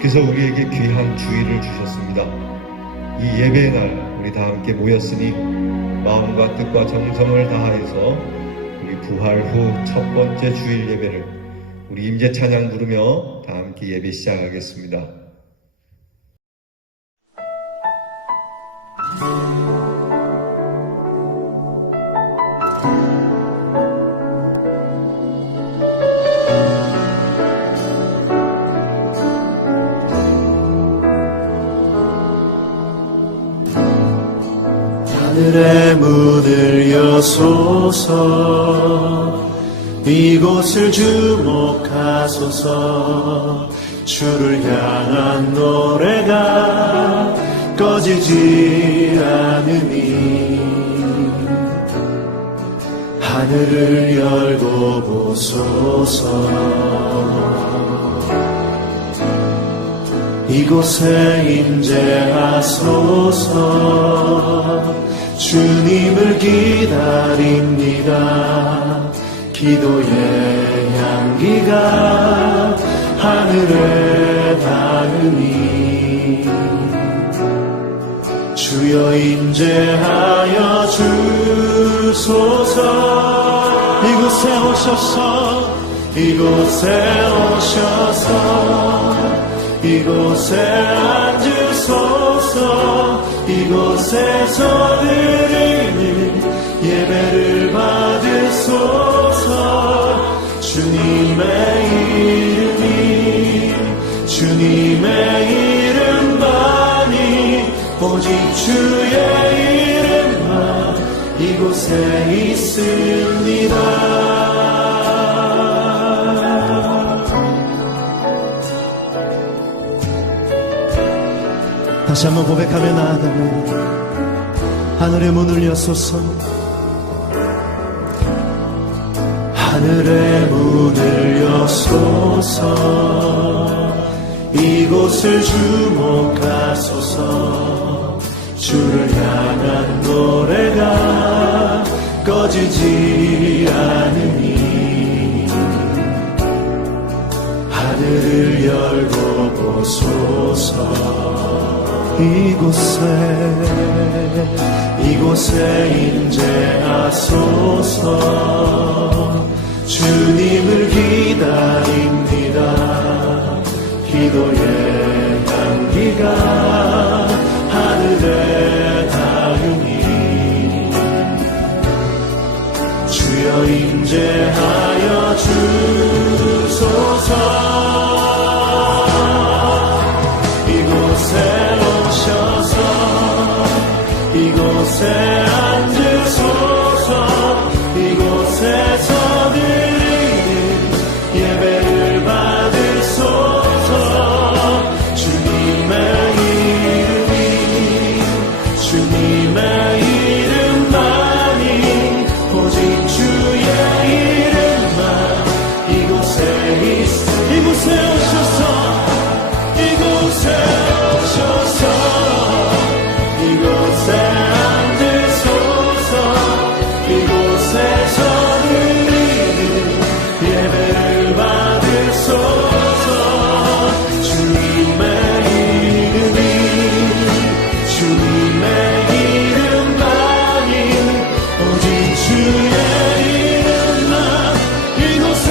주께서 우리에게 귀한 주일을 주셨습니다. 이 예배의 날 우리 다 함께 모였으니 마음과 뜻과 정성을 다하여서 우리 부활 후 첫 번째 주일 예배를 우리 임재 찬양 부르며 다 함께 예배 시작하겠습니다. 하늘의 문을 여소서, 이곳을 주목하소서. 주를 향한 노래가 꺼지지 않으니 하늘을 열고 보소서. 이곳에 임재하소서. 주님을 기다립니다. 기도의 향기가 하늘에 닿으니 주여 임재하여 주소서. 이곳에 오셔서, 이곳에 오셔서, 이곳에 앉으소서. 이곳에서 드리는 예배를 받으소서. 주님의 이름이, 주님의 이름만이, 오직 주의 이름만 이곳에 있습니다. 다시 한번 고백하며 나아가면, 하늘의 문을 여소서. 하늘의 문을 여소서. 이곳을 주목하소서. 주를 향한 노래가 꺼지지 않으니 하늘을 열고 보소서. 이곳에 임재하소서. 주님을 기다립니다. 기도의 향기가 하늘에 닿으니 주여 임재하여 주소서. 이곳에 앉으소서. 이곳에서 드리는 예배를 받으소서. 주님의 이름이, 주님의 이름만이, 오직 주의 이름만 이곳에 있어. 이곳에 오셔서, 이곳에 오셔서, 이곳에 앉으소서. 이곳에서 드리는 예배를 받으소서. 주님의 이름이, 주님의 이름만이, 오직 주의 이름만 이곳에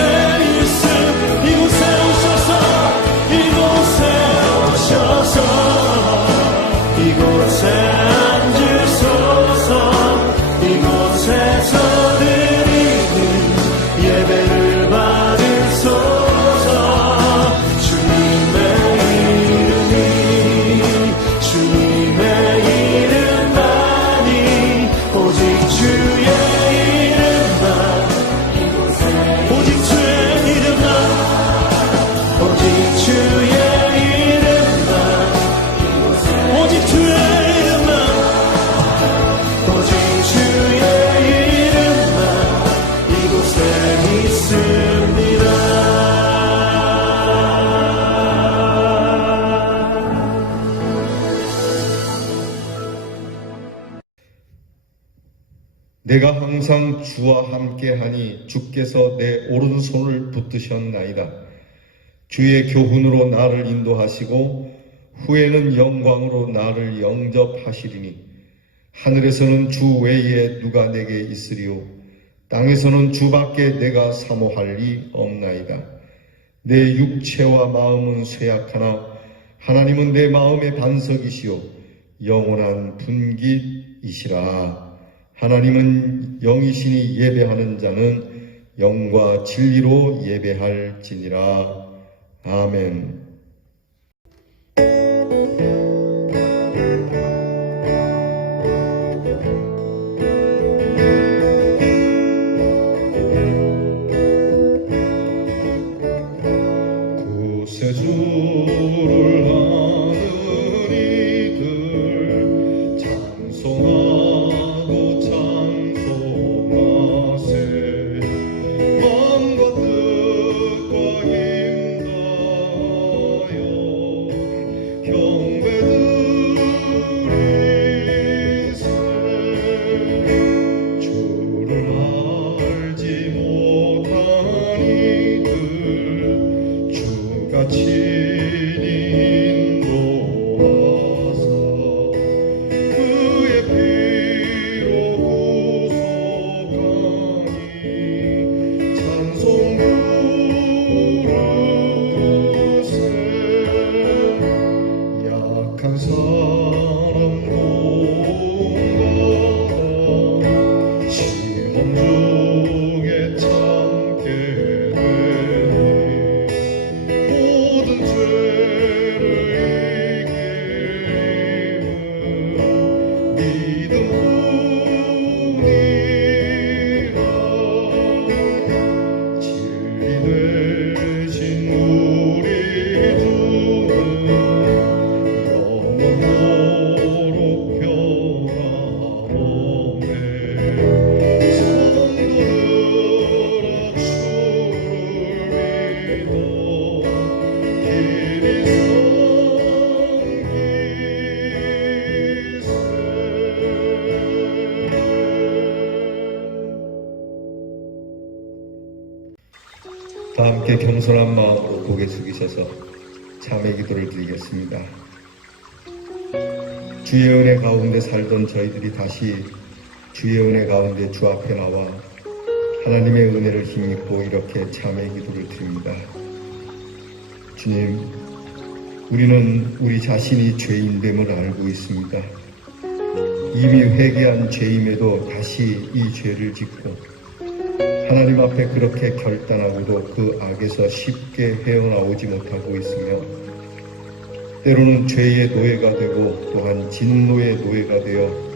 있음. 이곳에 오셔서, 이곳에 오셔서, 이곳에 앉으소서. 이곳에서 드리는 예배를 받으소서. 주님의 이름이, 주님의 이름만이, 오직 주의 이름만, 오직 주의 이름만, 오직 주의 이름만, 오직 주의 이름만, 오직 주의 이름만 이곳에 있습니다. 내가 항상 주와 함께하니 주께서 내 오른손을 붙드셨나이다. 주의 교훈으로 나를 인도하시고 후에는 영광으로 나를 영접하시리니 하늘에서는 주 외에 누가 내게 있으리요 땅에서는 주밖에 내가 사모할 리 없나이다. 내 육체와 마음은 쇠약하나 하나님은 내 마음의 반석이시요 영원한 분깃이시라. 하나님은 영이시니 예배하는 자는 영과 진리로 예배할지니라. 아멘. 구세주를 아는 이들 찬송하고 찬송하세. 마음과 뜻과 힘 다하여 경배드리세. 주를 알지 못한 이들 주가 친히 인도하사 그의 피로 구속하니 찬송 부르세. 약한 사람 구원받아 시험 중에 참게 되니 모든 죄를 이기는 믿음뿐이라. 진리 되신 우리 주는 영원토록 변함없네. 성도들아 주를 믿어 길이 섬기세. 다 함께 겸손한 마음으로 고개 숙이셔서 참회 기도를 드리겠습니다. 주의 은혜 가운데 살던 저희들이 다시 주의 은혜 가운데 주 앞에 나와 하나님의 은혜를 힘입고 이렇게 참회 기도를 드립니다. 주님, 우리는 우리 자신이 죄인됨을 알고 있습니다. 이미 회개한 죄임에도 다시 이 죄를 짓고 하나님 앞에 그렇게 결단하고도 그 악에서 쉽게 헤어나오지 못하고 있으며 때로는 죄의 노예가 되고 또한 진노의 노예가 되어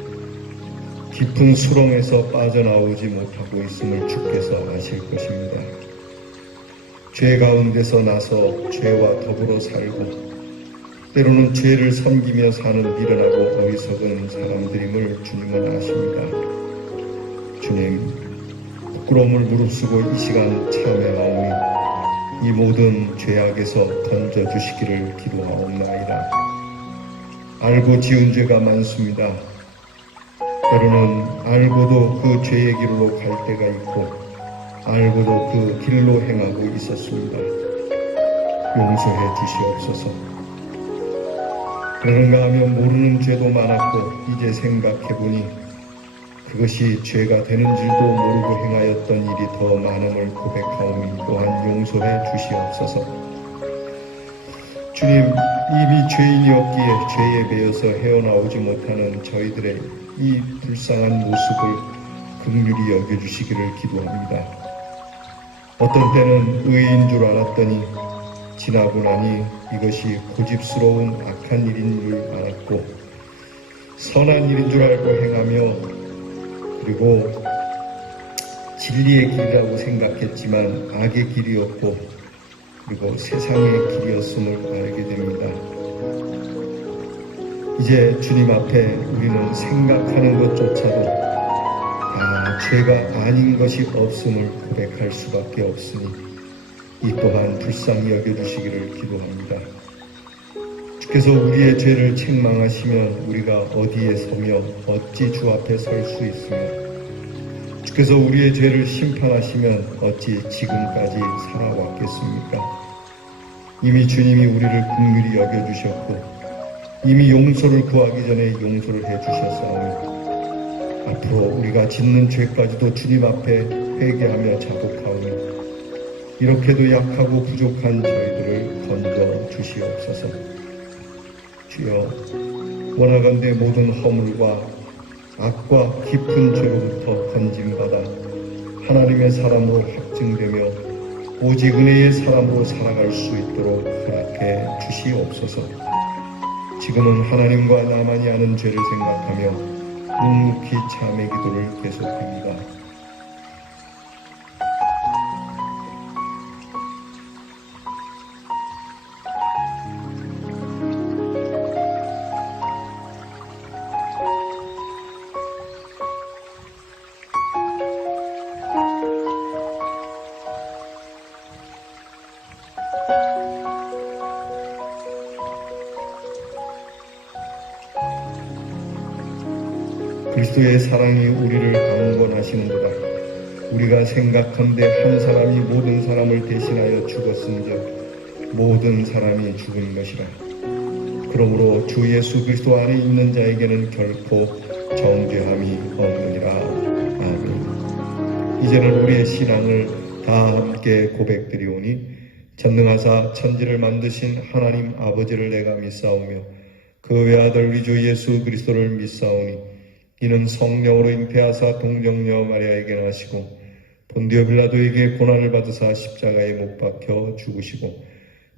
깊은 수렁에서 빠져나오지 못하고 있음을 주께서 아실 것입니다. 죄 가운데서 나서 죄와 더불어 살고 때로는 죄를 섬기며 사는 미련하고 어리석은 사람들임을 주님은 아십니다. 주님, 부끄러움을 무릅쓰고 이 시간 참회하오니 이 모든 죄악에서 던져주시기를 기도하옵나이다. 알고 지은 죄가 많습니다. 때로는 알고도 그 죄의 길로 갈 때가 있고 알고도 그 길로 행하고 있었습니다. 용서해 주시옵소서. 그런가 하면 모르는 죄도 많았고 이제 생각해보니 그것이 죄가 되는 줄도 모르고 행하였던 일이 더 많음을 고백하오니 또한 용서해 주시옵소서. 주님, 이미 죄인이었기에 죄에 매여서 헤어나오지 못하는 저희들의 이 불쌍한 모습을 긍휼히 여겨주시기를 기도합니다. 어떤 때는 의인 줄 알았더니 지나고 나니 이것이 고집스러운 악한 일인 줄 알았고 선한 일인 줄 알고 행하며 그리고 진리의 길이라고 생각했지만 악의 길이었고 그리고 세상의 길이었음을 알게 됩니다. 이제 주님 앞에 우리는 생각하는 것조차도 다 죄가 아닌 것이 없음을 고백할 수밖에 없으니 이 또한 불쌍히 여겨주시기를 기도합니다. 주께서 우리의 죄를 책망하시면 우리가 어디에 서며 어찌 주 앞에 설 수 있으며 주께서 우리의 죄를 심판하시면 어찌 지금까지 살아왔겠습니까? 이미 주님이 우리를 긍휼히 여겨주셨고 이미 용서를 구하기 전에 용서를 해주셨사오니 앞으로 우리가 짓는 죄까지도 주님 앞에 회개하며 자복하오니 이렇게도 약하고 부족한 저희들을 건져 주시옵소서. 주여, 원하건대 모든 허물과 악과 깊은 죄로부터 건짐받아 하나님의 사람으로 확증되며 오직 은혜의 사람으로 살아갈 수 있도록 허락해 주시옵소서. 지금은 하나님과 나만이 아는 죄를 생각하며 묵묵히 참의 기도를 계속합니다. 그리스도의 사랑이 우리를 강권하시는도다. 우리가 생각한데 한 사람이 모든 사람을 대신하여 죽었은즉 모든 사람이 죽은 것이라. 그러므로 주 예수 그리스도 안에 있는 자에게는 결코 정죄함이 없느니라. 아멘. 이제는 우리의 신앙을 다 함께 고백드리오니 전능하사 천지를 만드신 하나님 아버지를 내가 믿사오며 그 외아들 우리 주 예수 그리스도를 믿사오니 이는 성령으로 잉태하사 동정녀 마리아에게 나시고 본디오 빌라도에게 고난을 받으사 십자가에 못 박혀 죽으시고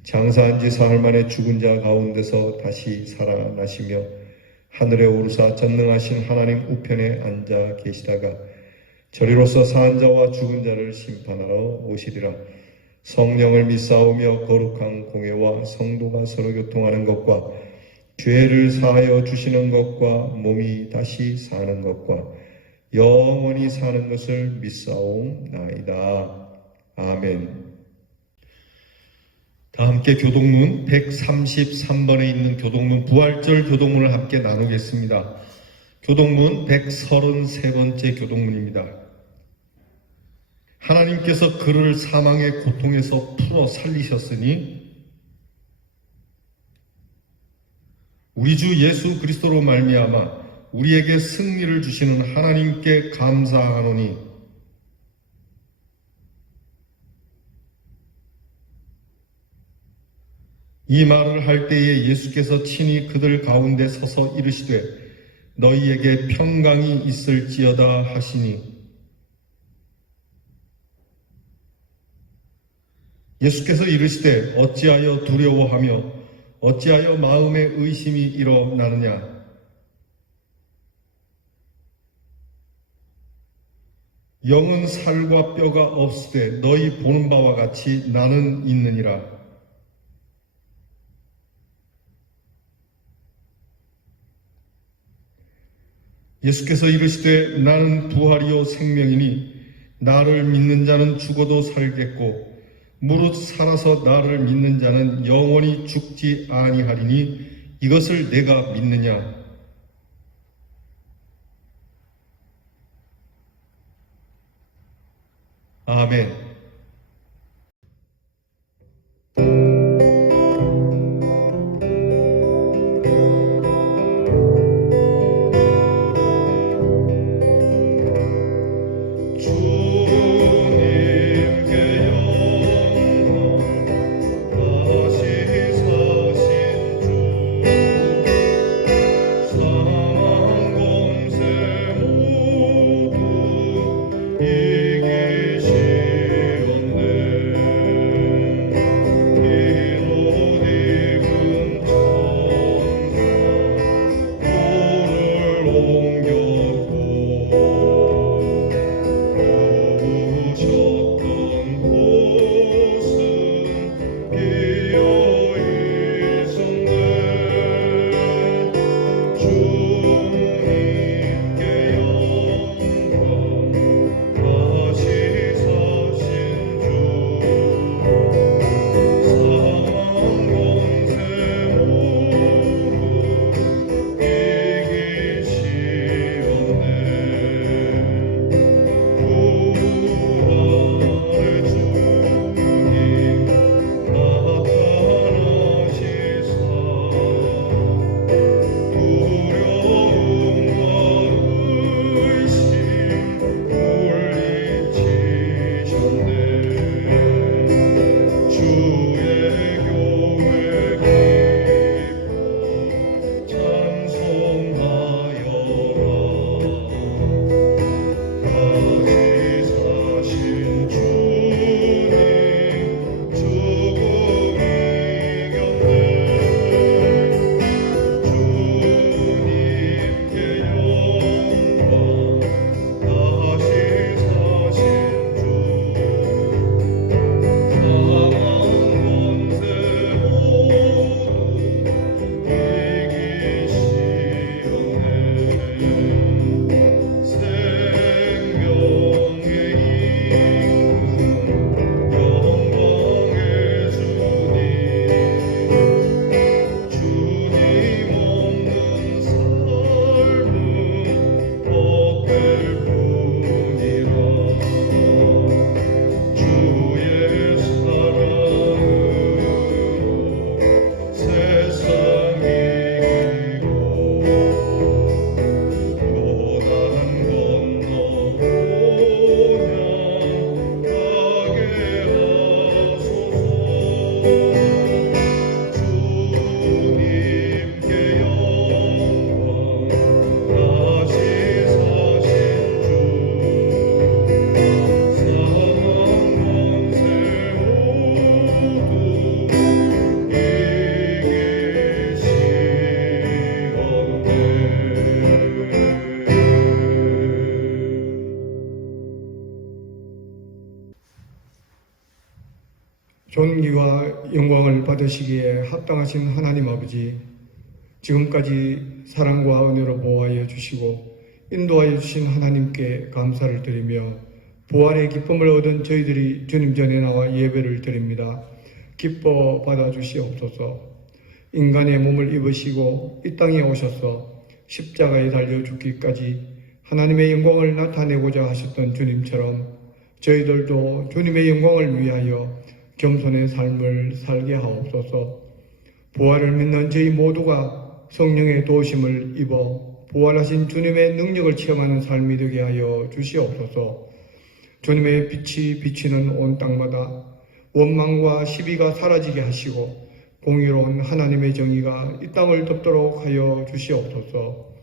장사한 지 사흘 만에 죽은 자 가운데서 다시 살아나시며 하늘에 오르사 전능하신 하나님 우편에 앉아 계시다가 저리로서 사한 자와 죽은 자를 심판하러 오시리라. 성령을 믿사오며 거룩한 공회와 성도가 서로 교통하는 것과 죄를 사하여 주시는 것과 몸이 다시 사는 것과 영원히 사는 것을 믿사옵나이다. 아멘. 다 함께 교동문 133번에 있는 교동문 부활절 교동문을 함께 나누겠습니다. 교동문 133번째 교동문입니다. 하나님께서 그를 사망의 고통에서 풀어 살리셨으니 우리 주 예수 그리스도로 말미암아 우리에게 승리를 주시는 하나님께 감사하노니 이 말을 할 때에 예수께서 친히 그들 가운데 서서 이르시되 너희에게 평강이 있을지어다 하시니 예수께서 이르시되 어찌하여 두려워하며 어찌하여 마음에 의심이 일어나느냐. 영은 살과 뼈가 없으되 너희 보는 바와 같이 나는 있느니라. 예수께서 이르시되 나는 부활이요 생명이니 나를 믿는 자는 죽어도 살겠고 무릇 살아서 나를 믿는 자는 영원히 죽지 아니하리니 이것을 내가 믿느냐. 아멘. 이기시 존귀와 영광을 받으시기에 합당하신 하나님 아버지, 지금까지 사랑과 은혜로 보호하여 주시고 인도하여 주신 하나님께 감사를 드리며 부활의 기쁨을 얻은 저희들이 주님 전에 나와 예배를 드립니다. 기뻐 받아주시옵소서. 인간의 몸을 입으시고 이 땅에 오셔서 십자가에 달려 죽기까지 하나님의 영광을 나타내고자 하셨던 주님처럼 저희들도 주님의 영광을 위하여 겸손의 삶을 살게 하옵소서. 부활을 믿는 저희 모두가 성령의 도우심을 입어 부활하신 주님의 능력을 체험하는 삶이 되게 하여 주시옵소서. 주님의 빛이 비치는 온 땅마다 원망과 시비가 사라지게 하시고 공의로운 하나님의 정의가 이 땅을 덮도록 하여 주시옵소서.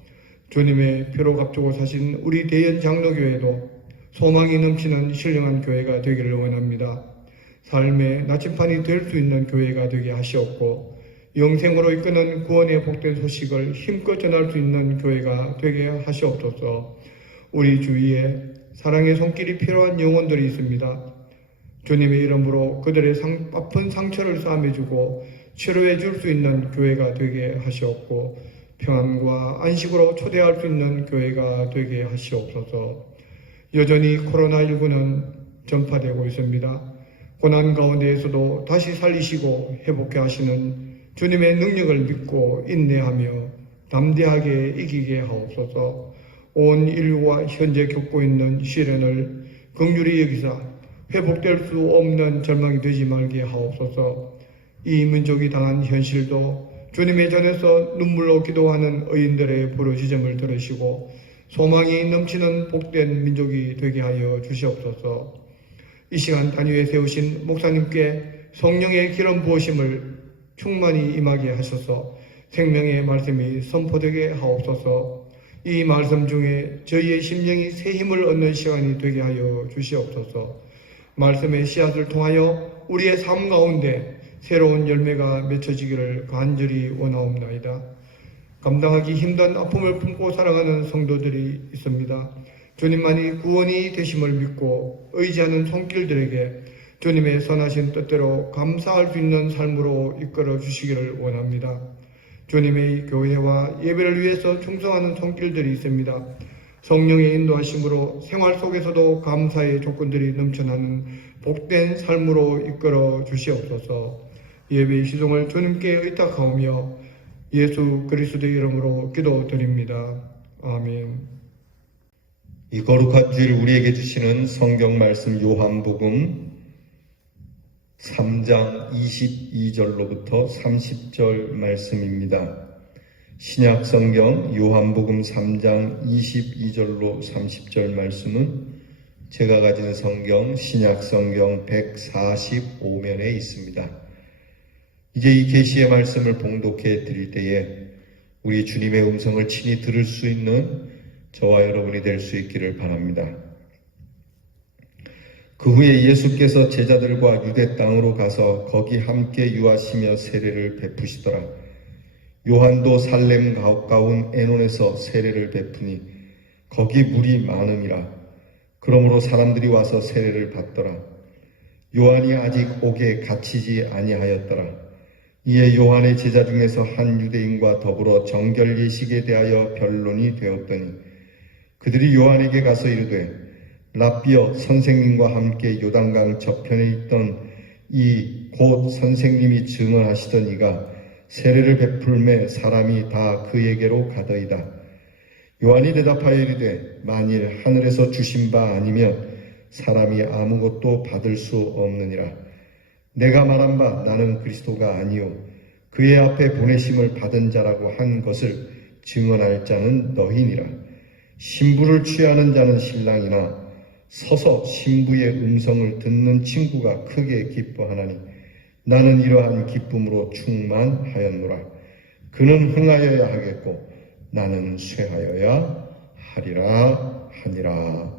주님의 피로 값주고 사신 우리 대연 장로교회도 소망이 넘치는 신령한 교회가 되기를 원합니다. 삶의 나침판이 될 수 있는 교회가 되게 하시옵고 영생으로 이끄는 구원의 복된 소식을 힘껏 전할 수 있는 교회가 되게 하시옵소서. 우리 주위에 사랑의 손길이 필요한 영혼들이 있습니다. 주님의 이름으로 그들의 아픈 상처를 싸매주고 치료해 줄 수 있는 교회가 되게 하시옵고 평안과 안식으로 초대할 수 있는 교회가 되게 하시옵소서. 여전히 코로나19는 전파되고 있습니다. 고난 가운데에서도 다시 살리시고 회복해 하시는 주님의 능력을 믿고 인내하며 담대하게 이기게 하옵소서. 온 인류가 현재 겪고 있는 시련을 긍휼히 여기사 회복될 수 없는 절망이 되지 말게 하옵소서. 이 민족이 당한 현실도 주님의 전에서 눈물로 기도하는 의인들의 부르짖음을 들으시고 소망이 넘치는 복된 민족이 되게 하여 주시옵소서. 이 시간 단위에 세우신 목사님께 성령의 기름 부으심을 충만히 임하게 하셔서 생명의 말씀이 선포되게 하옵소서. 이 말씀 중에 저희의 심령이 새 힘을 얻는 시간이 되게 하여 주시옵소서. 말씀의 씨앗을 통하여 우리의 삶 가운데 새로운 열매가 맺혀지기를 간절히 원하옵나이다. 감당하기 힘든 아픔을 품고 살아가는 성도들이 있습니다. 주님만이 구원이 되심을 믿고 의지하는 손길들에게 주님의 선하신 뜻대로 감사할 수 있는 삶으로 이끌어 주시기를 원합니다. 주님의 교회와 예배를 위해서 충성하는 손길들이 있습니다. 성령의 인도하심으로 생활 속에서도 감사의 조건들이 넘쳐나는 복된 삶으로 이끌어 주시옵소서. 예배의 시종을 주님께 의탁하오며 예수 그리스도의 이름으로 기도드립니다. 아멘. 이 거룩한 주일 우리에게 주시는 성경 말씀 요한복음 3장 22절로부터 30절 말씀입니다. 신약 성경 요한복음 3장 22절로 30절 말씀은 제가 가진 성경 신약 성경 145면에 있습니다. 이제 이 계시의 말씀을 봉독해 드릴 때에 우리 주님의 음성을 친히 들을 수 있는 저와 여러분이 될 수 있기를 바랍니다. 그 후에 예수께서 제자들과 유대 땅으로 가서 거기 함께 유하시며 세례를 베푸시더라. 요한도 살렘 가까운 에논에서 세례를 베푸니 거기 물이 많음이라. 그러므로 사람들이 와서 세례를 받더라. 요한이 아직 옥에 갇히지 아니하였더라. 이에 요한의 제자 중에서 한 유대인과 더불어 정결 예식에 대하여 변론이 되었더니 그들이 요한에게 가서 이르되 랍비여 선생님과 함께 요단강 저편에 있던 이 곧 선생님이 증언하시던 이가 세례를 베풀매 사람이 다 그에게로 가더이다. 요한이 대답하여 이르되 만일 하늘에서 주신 바 아니면 사람이 아무것도 받을 수 없느니라. 내가 말한 바 나는 그리스도가 아니요 그의 앞에 보내심을 받은 자라고 한 것을 증언할 자는 너희니라. 신부를 취하는 자는 신랑이나 서서 신부의 음성을 듣는 친구가 크게 기뻐하나니 나는 이러한 기쁨으로 충만하였노라. 그는 흥하여야 하겠고 나는 쇠하여야 하리라 하니라.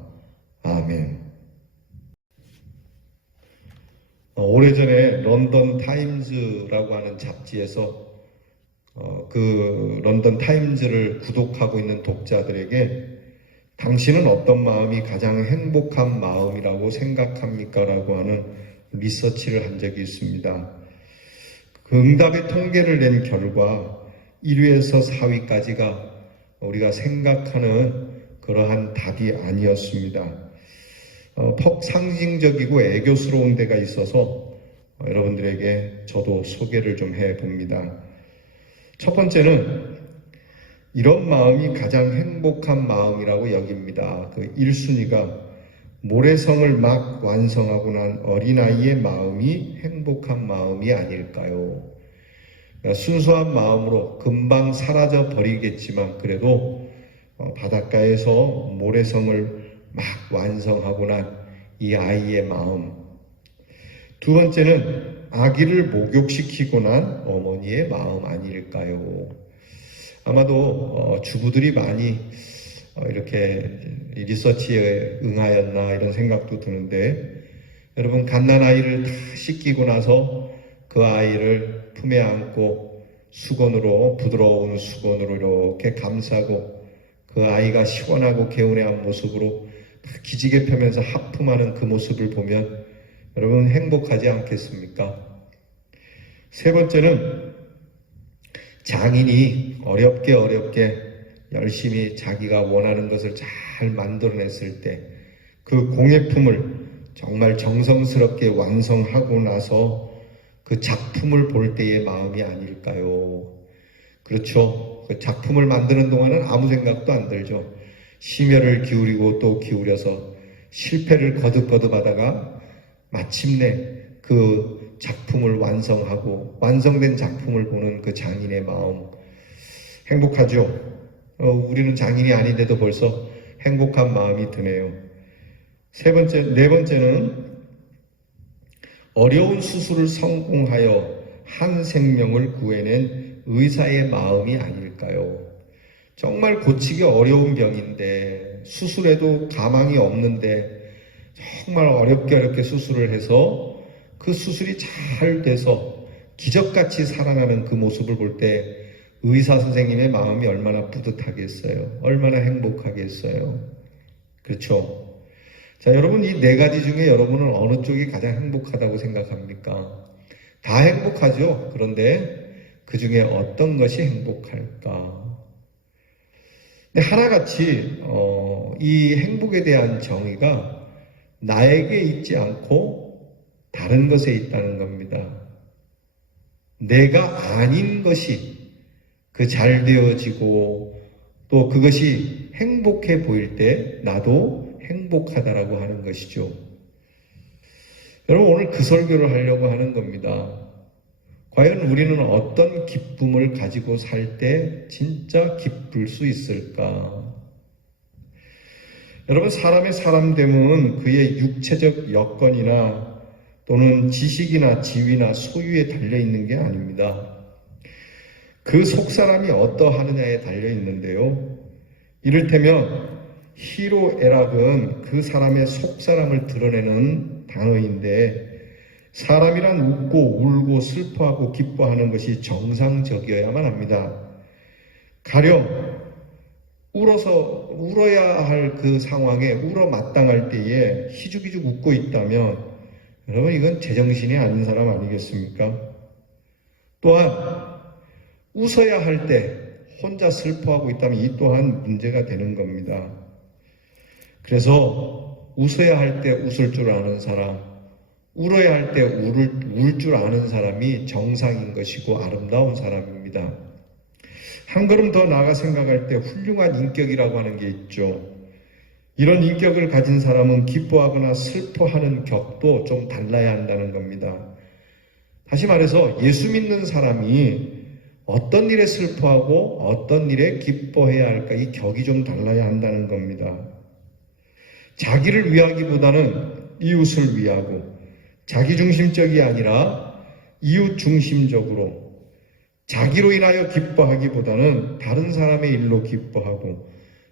아멘. 오래전에 런던 타임즈라고 하는 잡지에서 그 런던 타임즈를 구독하고 있는 독자들에게 당신은 어떤 마음이 가장 행복한 마음이라고 생각합니까? 라고 하는 리서치를 한 적이 있습니다. 그 응답의 통계를 낸 결과 1위에서 4위까지가 우리가 생각하는 그러한 답이 아니었습니다. 퍽 상징적이고 애교스러운 데가 있어서 여러분들에게 저도 소개를 좀 해봅니다. 첫 번째는 이런 마음이 가장 행복한 마음이라고 여깁니다. 그 1순위가 모래성을 막 완성하고 난 어린아이의 마음이 행복한 마음이 아닐까요? 순수한 마음으로 금방 사라져 버리겠지만 그래도 바닷가에서 모래성을 막 완성하고 난 이 아이의 마음. 두 번째는 아기를 목욕시키고 난 어머니의 마음 아닐까요? 아마도 주부들이 많이 이렇게 리서치에 응하였나 이런 생각도 드는데, 여러분 갓난아이를 다 씻기고 나서 그 아이를 품에 안고 수건으로, 부드러운 수건으로 이렇게 감싸고 그 아이가 시원하고 개운해한 모습으로 기지개 펴면서 하품하는 그 모습을 보면 여러분 행복하지 않겠습니까? 세 번째는 장인이 어렵게 열심히 자기가 원하는 것을 잘 만들어냈을 때 그 공예품을 정말 정성스럽게 완성하고 나서 그 작품을 볼 때의 마음이 아닐까요? 그렇죠. 그 작품을 만드는 동안은 아무 생각도 안 들죠. 심혈을 기울이고 또 기울여서 실패를 거듭거듭 하다가 마침내 그 작품을 완성하고 완성된 작품을 보는 그 장인의 마음 행복하죠. 우리는 장인이 아닌데도 벌써 행복한 마음이 드네요. 네 번째는 어려운 수술을 성공하여 한 생명을 구해낸 의사의 마음이 아닐까요? 정말 고치기 어려운 병인데 수술해도 가망이 없는데 정말 어렵게 수술을 해서 그 수술이 잘 돼서 기적같이 살아나는 그 모습을 볼 때 의사 선생님의 마음이 얼마나 뿌듯하겠어요? 얼마나 행복하겠어요? 그렇죠? 자, 여러분 이 네 가지 중에 여러분은 어느 쪽이 가장 행복하다고 생각합니까? 다 행복하죠? 그런데 그 중에 어떤 것이 행복할까? 근데 하나같이 이 행복에 대한 정의가 나에게 있지 않고 다른 것에 있다는 겁니다. 내가 아닌 것이 그 잘 되어지고 또 그것이 행복해 보일 때 나도 행복하다라고 하는 것이죠. 여러분 오늘 그 설교를 하려고 하는 겁니다. 과연 우리는 어떤 기쁨을 가지고 살 때 진짜 기쁠 수 있을까? 여러분 사람의 사람됨은 그의 육체적 여건이나 또는 지식이나 지위나 소유에 달려있는 게 아닙니다. 그 속사람이 어떠하느냐에 달려있는데요. 이를테면 희로애락은 그 사람의 속사람을 드러내는 단어인데 사람이란 웃고 울고 슬퍼하고 기뻐하는 것이 정상적이어야만 합니다. 가령 울어야 할 그 상황에 울어 마땅할 때에 희죽희죽 웃고 있다면 여러분 이건 제정신이 아닌 사람 아니겠습니까? 또한 웃어야 할 때 혼자 슬퍼하고 있다면 이 또한 문제가 되는 겁니다. 그래서 웃어야 할 때 웃을 줄 아는 사람, 울어야 할 때 울 줄 아는 사람이 정상인 것이고 아름다운 사람입니다. 한 걸음 더 나아가 생각할 때 훌륭한 인격이라고 하는 게 있죠. 이런 인격을 가진 사람은 기뻐하거나 슬퍼하는 격도 좀 달라야 한다는 겁니다. 다시 말해서 예수 믿는 사람이 어떤 일에 슬퍼하고 어떤 일에 기뻐해야 할까 이 격이 좀 달라야 한다는 겁니다. 자기를 위하기보다는 이웃을 위하고 자기중심적이 아니라 이웃중심적으로 자기로 인하여 기뻐하기보다는 다른 사람의 일로 기뻐하고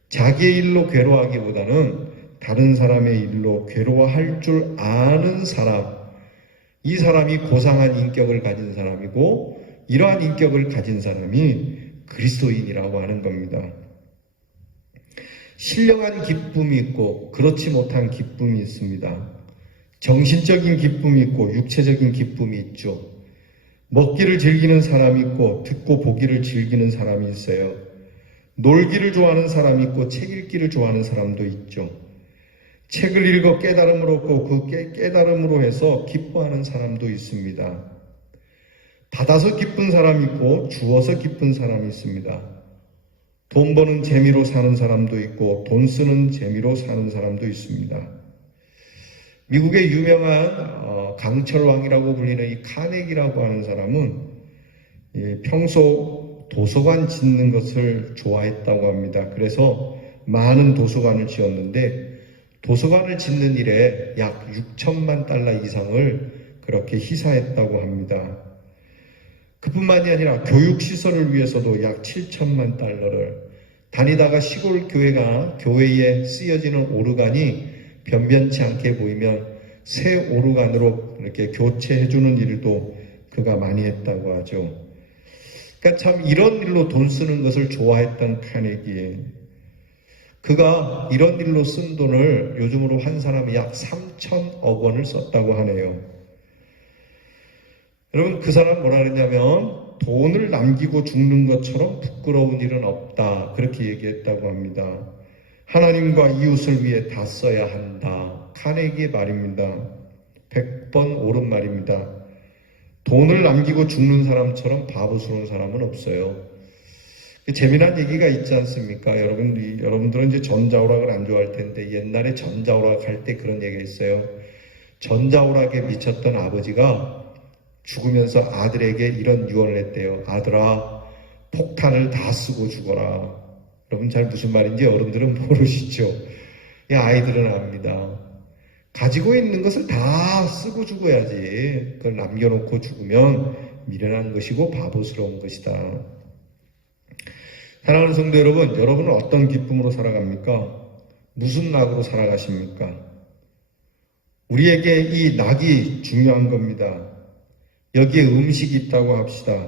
자기의 일로 괴로워하기보다는 다른 사람의 일로 괴로워할 줄 아는 사람, 이 사람이 고상한 인격을 가진 사람이고 이러한 인격을 가진 사람이 그리스도인이라고 하는 겁니다. 신령한 기쁨이 있고 그렇지 못한 기쁨이 있습니다. 정신적인 기쁨이 있고 육체적인 기쁨이 있죠. 먹기를 즐기는 사람이 있고 듣고 보기를 즐기는 사람이 있어요. 놀기를 좋아하는 사람이 있고 책 읽기를 좋아하는 사람도 있죠. 책을 읽어 깨달음을 얻고 그 깨달음으로 해서 기뻐하는 사람도 있습니다. 받아서 기쁜 사람이 있고 주어서 기쁜 사람이 있습니다. 돈 버는 재미로 사는 사람도 있고 돈 쓰는 재미로 사는 사람도 있습니다. 미국의 유명한 강철왕이라고 불리는 이 카네기라고 하는 사람은 평소 도서관 짓는 것을 좋아했다고 합니다. 그래서 많은 도서관을 지었는데 도서관을 짓는 일에 약 6천만 달러 이상을 그렇게 희사했다고 합니다. 그뿐만이 아니라 교육시설을 위해서도 약 7천만 달러를, 다니다가 시골 교회에 쓰여지는 오르간이 변변치 않게 보이면 새 오르간으로 이렇게 교체해주는 일도 그가 많이 했다고 하죠. 그러니까 참 이런 일로 돈 쓰는 것을 좋아했던 카네기. 그가 이런 일로 쓴 돈을 요즘으로 환산하면 약 3천억 원을 썼다고 하네요. 여러분, 그 사람 뭐라 그랬냐면 돈을 남기고 죽는 것처럼 부끄러운 일은 없다, 그렇게 얘기했다고 합니다. 하나님과 이웃을 위해 다 써야 한다. 카네기의 말입니다. 100번 옳은 말입니다. 돈을 남기고 죽는 사람처럼 바보스러운 사람은 없어요. 재미난 얘기가 있지 않습니까? 여러분들은 이제 전자오락을 안 좋아할 텐데 옛날에 전자오락 할 때 그런 얘기가 있어요. 전자오락에 미쳤던 아버지가 죽으면서 아들에게 이런 유언을 했대요. 아들아, 폭탄을 다 쓰고 죽어라. 여러분 잘 무슨 말인지 어른들은 모르시죠? 아이들은 압니다. 가지고 있는 것을 다 쓰고 죽어야지. 그걸 남겨놓고 죽으면 미련한 것이고 바보스러운 것이다. 사랑하는 성도 여러분, 여러분은 어떤 기쁨으로 살아갑니까? 무슨 낙으로 살아가십니까? 우리에게 이 낙이 중요한 겁니다. 여기에 음식이 있다고 합시다.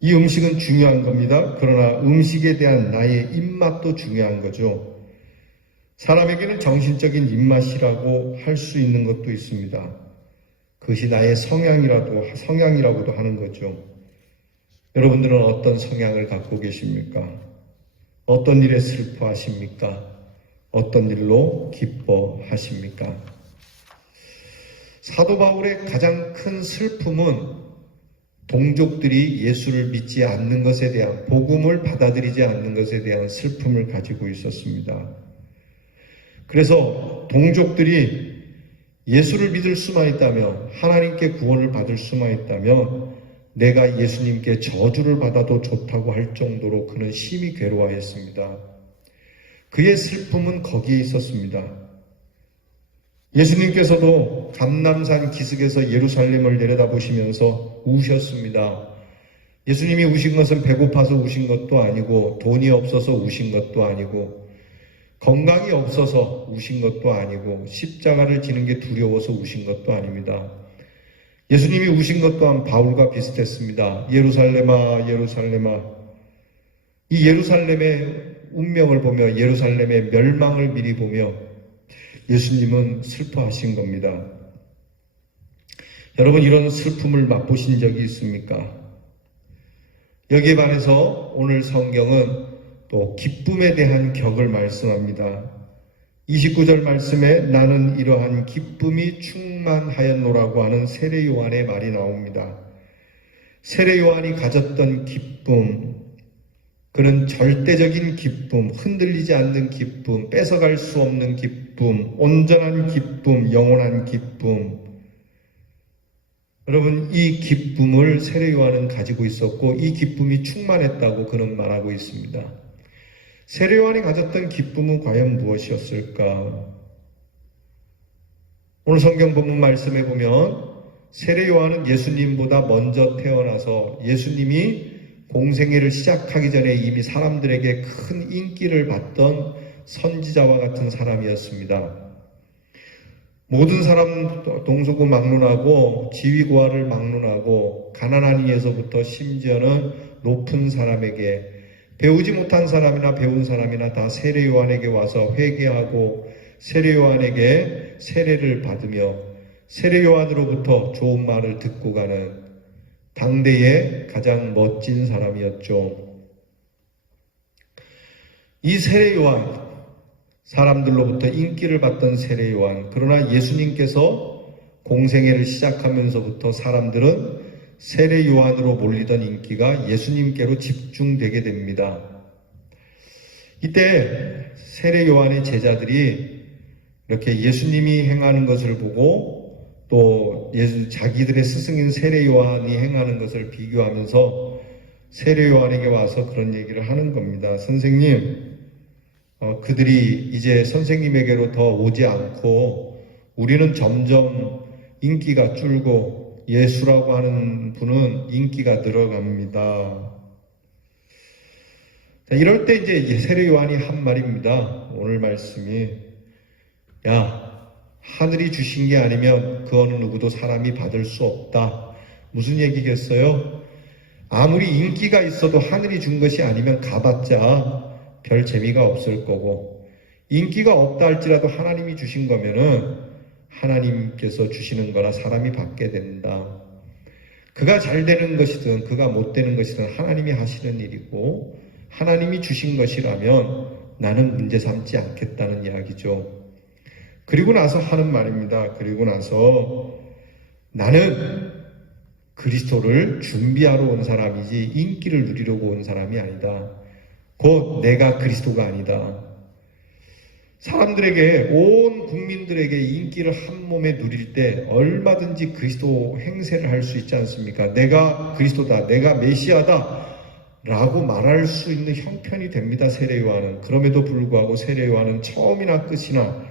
이 음식은 중요한 겁니다. 그러나 음식에 대한 나의 입맛도 중요한 거죠. 사람에게는 정신적인 입맛이라고 할 수 있는 것도 있습니다. 그것이 나의 성향이라고도 하는 거죠. 여러분들은 어떤 성향을 갖고 계십니까? 어떤 일에 슬퍼하십니까? 어떤 일로 기뻐하십니까? 사도 바울의 가장 큰 슬픔은 동족들이 예수를 믿지 않는 것에 대한, 복음을 받아들이지 않는 것에 대한 슬픔을 가지고 있었습니다. 그래서 동족들이 예수를 믿을 수만 있다면, 하나님께 구원을 받을 수만 있다면 내가 예수님께 저주를 받아도 좋다고 할 정도로 그는 심히 괴로워했습니다. 그의 슬픔은 거기에 있었습니다. 예수님께서도 감람산 기슭에서 예루살렘을 내려다보시면서 우셨습니다. 예수님이 우신 것은 배고파서 우신 것도 아니고 돈이 없어서 우신 것도 아니고 건강이 없어서 우신 것도 아니고 십자가를 지는 게 두려워서 우신 것도 아닙니다. 예수님이 우신 것 또한 바울과 비슷했습니다. 예루살렘아, 예루살렘아. 이 예루살렘의 운명을 보며, 예루살렘의 멸망을 미리 보며 예수님은 슬퍼하신 겁니다. 여러분, 이런 슬픔을 맛보신 적이 있습니까? 여기에 반해서 오늘 성경은 또 기쁨에 대한 격을 말씀합니다. 29절 말씀에 나는 이러한 기쁨이 충만하였노라고 하는 세례 요한의 말이 나옵니다. 세례 요한이 가졌던 기쁨, 그는 절대적인 기쁨, 흔들리지 않는 기쁨, 뺏어갈 수 없는 기쁨, 온전한 기쁨, 영원한 기쁨. 여러분, 이 기쁨을 세례 요한은 가지고 있었고 이 기쁨이 충만했다고 그는 말하고 있습니다. 세례 요한이 가졌던 기쁨은 과연 무엇이었을까? 오늘 성경 본문 말씀에 보면 세례 요한은 예수님보다 먼저 태어나서 예수님이 공생애를 시작하기 전에 이미 사람들에게 큰 인기를 받던 선지자와 같은 사람이었습니다. 모든 사람 동서고 막론하고 지위고하를 막론하고 가난한 이에서부터 심지어는 높은 사람에게, 배우지 못한 사람이나 배운 사람이나 다 세례 요한에게 와서 회개하고 세례 요한에게 세례를 받으며 세례 요한으로부터 좋은 말을 듣고 가는 당대의 가장 멋진 사람이었죠. 이 세례 요한, 사람들로부터 인기를 받던 세례 요한, 그러나 예수님께서 공생애를 시작하면서부터 사람들은 세례 요한으로 몰리던 인기가 예수님께로 집중되게 됩니다. 이때 세례 요한의 제자들이 이렇게 예수님이 행하는 것을 보고 또 자기들의 스승인 세례 요한이 행하는 것을 비교하면서 세례 요한에게 와서 그런 얘기를 하는 겁니다. 선생님, 그들이 이제 선생님에게로 더 오지 않고 우리는 점점 인기가 줄고 예수라고 하는 분은 인기가 늘어갑니다. 자, 이럴 때 이제 세례 요한이 한 말입니다. 오늘 말씀이, 야, 하늘이 주신 게 아니면 그 어느 누구도 사람이 받을 수 없다. 무슨 얘기겠어요? 아무리 인기가 있어도 하늘이 준 것이 아니면 가봤자 별 재미가 없을 거고, 인기가 없다 할지라도 하나님이 주신 거면은 하나님께서 주시는 거라 사람이 받게 된다. 그가 잘 되는 것이든 그가 못 되는 것이든 하나님이 하시는 일이고 하나님이 주신 것이라면 나는 문제 삼지 않겠다는 이야기죠. 그리고 나서 하는 말입니다. 그리고 나서 나는 그리스도를 준비하러 온 사람이지 인기를 누리려고 온 사람이 아니다. 곧 내가 그리스도가 아니다. 사람들에게, 온 국민들에게 인기를 한 몸에 누릴 때 얼마든지 그리스도 행세를 할 수 있지 않습니까? 내가 그리스도다, 내가 메시아다 라고 말할 수 있는 형편이 됩니다. 세례 요한은. 그럼에도 불구하고 세례 요한은 처음이나 끝이나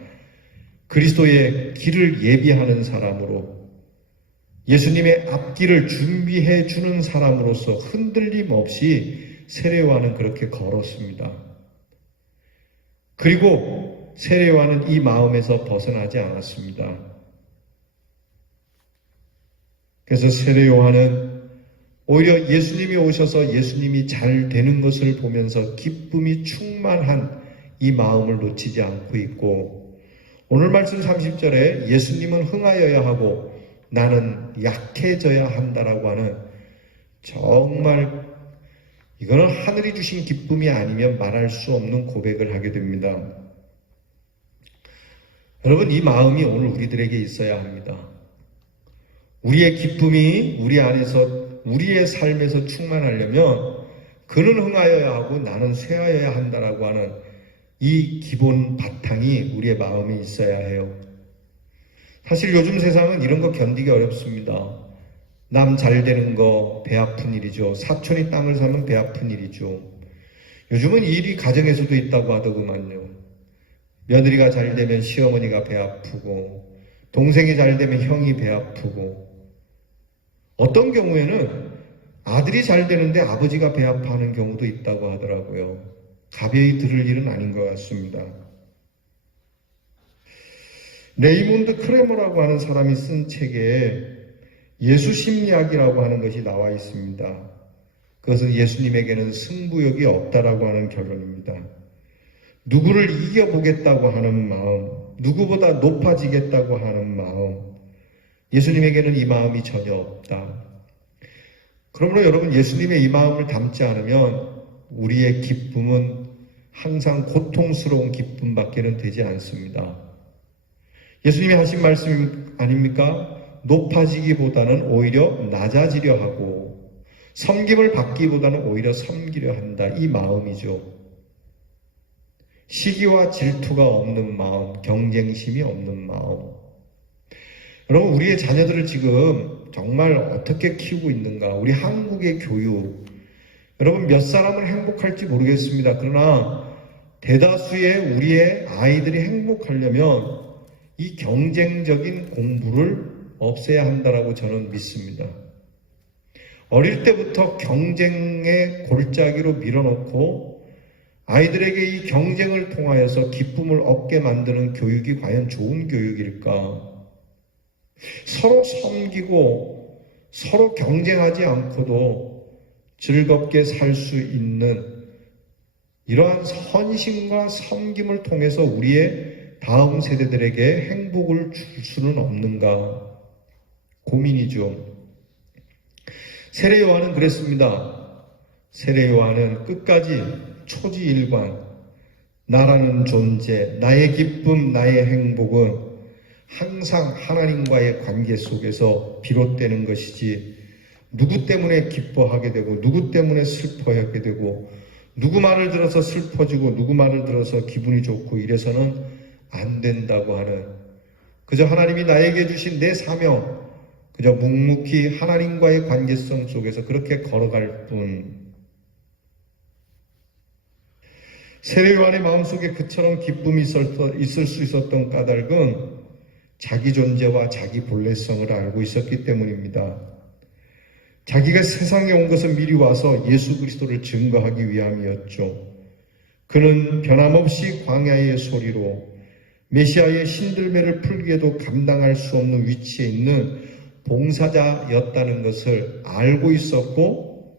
그리스도의 길을 예비하는 사람으로, 예수님의 앞길을 준비해 주는 사람으로서 흔들림 없이 세례 요한은 그렇게 걸었습니다. 그리고 세례 요한은 이 마음에서 벗어나지 않았습니다. 그래서 세례 요한은 오히려 예수님이 오셔서 예수님이 잘 되는 것을 보면서 기쁨이 충만한 이 마음을 놓치지 않고 있고, 오늘 말씀 30절에 예수님은 흥하여야 하고 나는 약해져야 한다라고 하는, 정말 이거는 하늘이 주신 기쁨이 아니면 말할 수 없는 고백을 하게 됩니다. 여러분, 이 마음이 오늘 우리들에게 있어야 합니다. 우리의 기쁨이 우리 안에서, 우리의 삶에서 충만하려면 그는 흥하여야 하고 나는 쇠하여야 한다라고 하는 이 기본 바탕이 우리의 마음에 있어야 해요. 사실 요즘 세상은 이런 거 견디기 어렵습니다. 남 잘 되는 거 배 아픈 일이죠. 사촌이 땅을 사면 배 아픈 일이죠. 요즘은 이 일이 가정에서도 있다고 하더구만요. 며느리가 잘 되면 시어머니가 배 아프고, 동생이 잘 되면 형이 배 아프고, 어떤 경우에는 아들이 잘 되는데 아버지가 배 아파하는 경우도 있다고 하더라고요. 가벼이 들을 일은 아닌 것 같습니다. 레이몬드 크레머라고 하는 사람이 쓴 책에 예수 심리학이라고 하는 것이 나와 있습니다. 그것은 예수님에게는 승부욕이 없다라고 하는 결론입니다. 누구를 이겨보겠다고 하는 마음, 누구보다 높아지겠다고 하는 마음, 예수님에게는 이 마음이 전혀 없다. 그러므로 여러분, 예수님의 이 마음을 담지 않으면 우리의 기쁨은 항상 고통스러운 기쁨밖에는 되지 않습니다. 예수님이 하신 말씀 아닙니까? 높아지기보다는 오히려 낮아지려 하고 섬김을 받기보다는 오히려 섬기려 한다. 이 마음이죠. 시기와 질투가 없는 마음, 경쟁심이 없는 마음. 여러분, 우리의 자녀들을 지금 정말 어떻게 키우고 있는가? 우리 한국의 교육, 여러분 몇 사람은 행복할지 모르겠습니다. 그러나 대다수의 우리의 아이들이 행복하려면 이 경쟁적인 공부를 없애야 한다라고 저는 믿습니다. 어릴 때부터 경쟁의 골짜기로 밀어넣고 아이들에게 이 경쟁을 통하여서 기쁨을 얻게 만드는 교육이 과연 좋은 교육일까? 서로 섬기고 서로 경쟁하지 않고도 즐겁게 살 수 있는 이러한 헌신과 섬김을 통해서 우리의 다음 세대들에게 행복을 줄 수는 없는가 고민이죠. 세례 요한은 그랬습니다. 세례 요한은 끝까지 초지일관, 나라는 존재, 나의 기쁨, 나의 행복은 항상 하나님과의 관계 속에서 비롯되는 것이지 누구 때문에 기뻐하게 되고 누구 때문에 슬퍼하게 되고 누구 말을 들어서 슬퍼지고 누구 말을 들어서 기분이 좋고 이래서는 안 된다고 하는, 그저 하나님이 나에게 주신 내 사명, 그저 묵묵히 하나님과의 관계성 속에서 그렇게 걸어갈 뿐. 세례 요한의 마음속에 그처럼 기쁨이 있을 수 있었던 까닭은 자기 존재와 자기 본래성을 알고 있었기 때문입니다. 자기가 세상에 온 것은 미리 와서 예수 그리스도를 증거하기 위함이었죠. 그는 변함없이 광야의 소리로 메시아의 신들매를 풀기에도 감당할 수 없는 위치에 있는 봉사자였다는 것을 알고 있었고,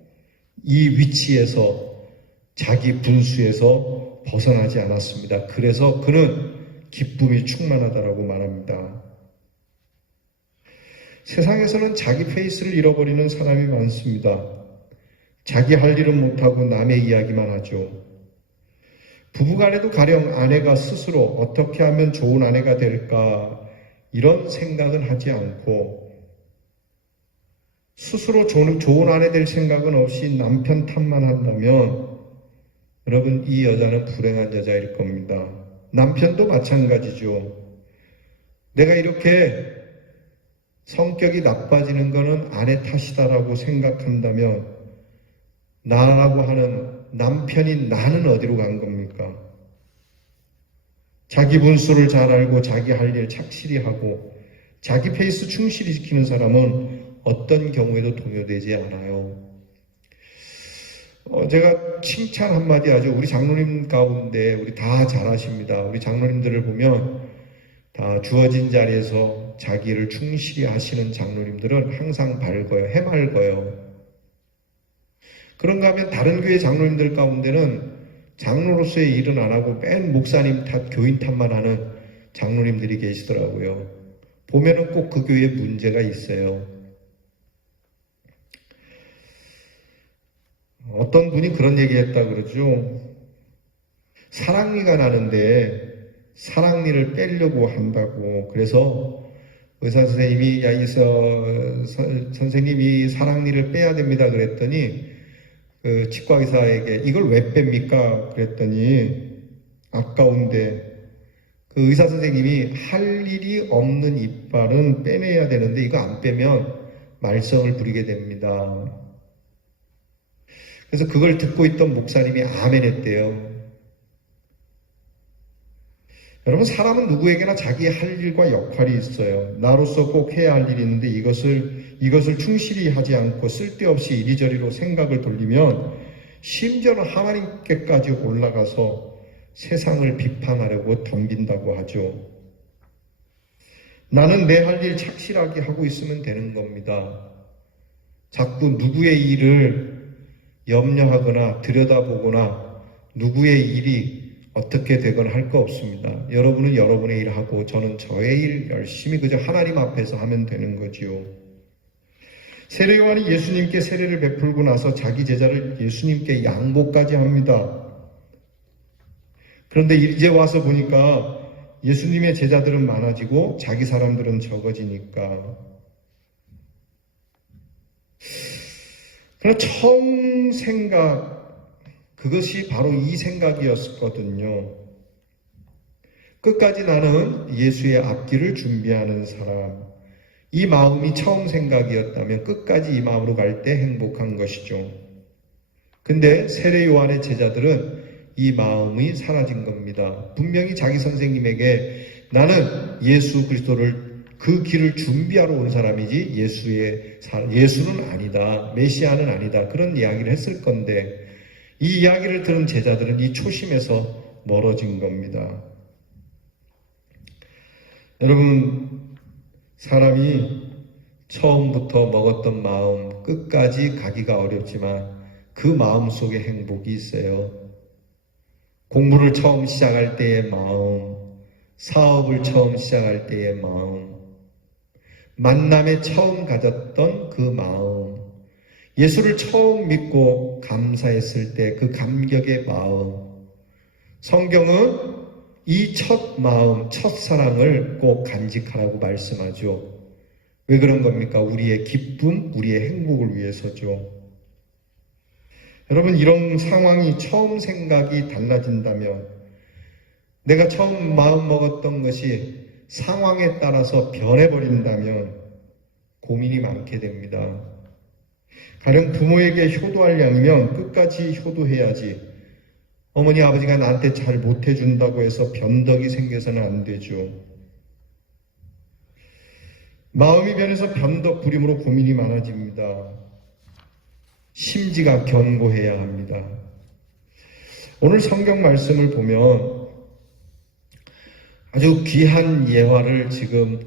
이 위치에서 자기 분수에서 벗어나지 않았습니다. 그래서 그는 기쁨이 충만하다라고 말합니다. 세상에서는 자기 페이스를 잃어버리는 사람이 많습니다. 자기 할 일은 못하고 남의 이야기만 하죠. 부부간에도 가령 아내가 스스로 어떻게 하면 좋은 아내가 될까 이런 생각은 하지 않고, 스스로 좋은 아내 될 생각은 없이 남편 탓만 한다면 여러분, 이 여자는 불행한 여자일 겁니다. 남편도 마찬가지죠. 내가 이렇게 성격이 나빠지는 것은 아내 탓이다라고 생각한다면 나라고 하는 남편인 나는 어디로 간 겁니까? 자기 분수를 잘 알고 자기 할 일 착실히 하고 자기 페이스 충실히 지키는 사람은 어떤 경우에도 동요되지 않아요. 제가 칭찬 한마디 하죠. 우리 장로님 가운데 우리 다 잘하십니다. 우리 장로님들을 보면 다 주어진 자리에서 자기를 충실히 하시는 장로님들은 항상 밝아요. 해맑아요. 그런가 하면 다른 교회 장로님들 가운데는 장로로서의 일은 안 하고 맨 목사님 탓, 교인 탓만 하는 장로님들이 계시더라고요. 보면은 꼭 그 교회에 문제가 있어요. 어떤 분이 그런 얘기 했다 그러죠. 사랑니가 나는데 사랑니를 빼려고 한다고. 그래서 의사 선생님이 선생님이 사랑니를 빼야 됩니다 그랬더니 그 치과 의사에게 이걸 왜 뺍니까 그랬더니 아까운데, 그 의사 선생님이 할 일이 없는 이빨은 빼내야 되는데 이거 안 빼면 말썽을 부리게 됩니다. 그래서 그걸 듣고 있던 목사님이 아멘 했대요. 여러분, 사람은 누구에게나 자기 할 일과 역할이 있어요. 나로서 꼭 해야 할 일이 있는데 이것을 충실히 하지 않고 쓸데없이 이리저리로 생각을 돌리면 심지어는 하나님께까지 올라가서 세상을 비판하려고 덤빈다고 하죠. 나는 내 할 일 착실하게 하고 있으면 되는 겁니다. 자꾸 누구의 일을 염려하거나 들여다보거나 누구의 일이 어떻게 되거나 할 거 없습니다. 여러분은 여러분의 일 하고 저는 저의 일 열심히 그저 하나님 앞에서 하면 되는 거지요. 세례 요한이 예수님께 세례를 베풀고 나서 자기 제자를 예수님께 양보까지 합니다. 그런데 이제 와서 보니까 예수님의 제자들은 많아지고 자기 사람들은 적어지니까, 그러나 처음 생각, 그것이 바로 이 생각이었거든요. 끝까지 나는 예수의 앞길을 준비하는 사람. 이 마음이 처음 생각이었다면 끝까지 이 마음으로 갈 때 행복한 것이죠. 근데 세례 요한의 제자들은 이 마음이 사라진 겁니다. 분명히 자기 선생님에게 나는 예수 그리스도를 그 길을 준비하러 온 사람이지 예수는 아니다, 메시아는 아니다, 그런 이야기를 했을 건데 이 이야기를 들은 제자들은 이 초심에서 멀어진 겁니다. 여러분, 사람이 처음부터 먹었던 마음 끝까지 가기가 어렵지만 그 마음 속에 행복이 있어요. 공부를 처음 시작할 때의 마음, 사업을 처음 시작할 때의 마음, 만남에 처음 가졌던 그 마음, 예수를 처음 믿고 감사했을 때 그 감격의 마음. 성경은 이 첫 마음, 첫 사랑을 꼭 간직하라고 말씀하죠. 왜 그런 겁니까? 우리의 기쁨, 우리의 행복을 위해서죠. 여러분, 이런 상황이 처음 생각이 달라진다면, 내가 처음 마음 먹었던 것이 상황에 따라서 변해버린다면 고민이 많게 됩니다. 가령 부모에게 효도할 양이면 끝까지 효도해야지, 어머니 아버지가 나한테 잘 못해준다고 해서 변덕이 생겨서는 안 되죠. 마음이 변해서 변덕 부림으로 고민이 많아집니다. 심지가 견고해야 합니다. 오늘 성경 말씀을 보면 아주 귀한 예화를 지금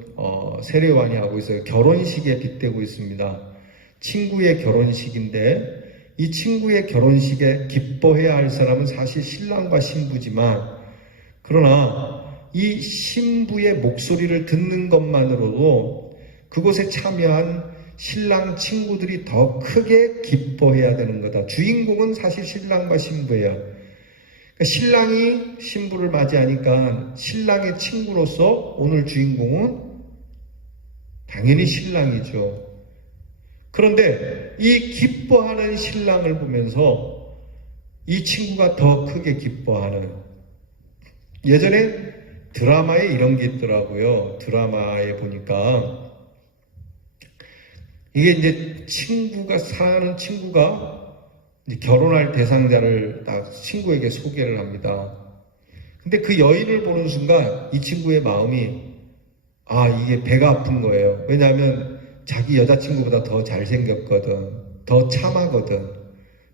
세례요한이 하고 있어요. 결혼식에 빗대고 있습니다. 친구의 결혼식인데 이 친구의 결혼식에 기뻐해야 할 사람은 사실 신랑과 신부지만, 그러나 이 신부의 목소리를 듣는 것만으로도 그곳에 참여한 신랑 친구들이 더 크게 기뻐해야 되는 거다. 주인공은 사실 신랑과 신부예요. 그러니까 신랑이 신부를 맞이하니까 신랑의 친구로서 오늘 주인공은 당연히 신랑이죠. 그런데 이 기뻐하는 신랑을 보면서 이 친구가 더 크게 기뻐하는, 예전에 드라마에 이런 게 있더라고요. 드라마에 보니까 이게 이제 사랑하는 친구가 이제 결혼할 대상자를 딱 친구에게 소개를 합니다. 근데 그 여인을 보는 순간 이 친구의 마음이, 이게 배가 아픈 거예요. 왜냐하면 자기 여자친구보다 더 잘생겼거든, 더 참하거든,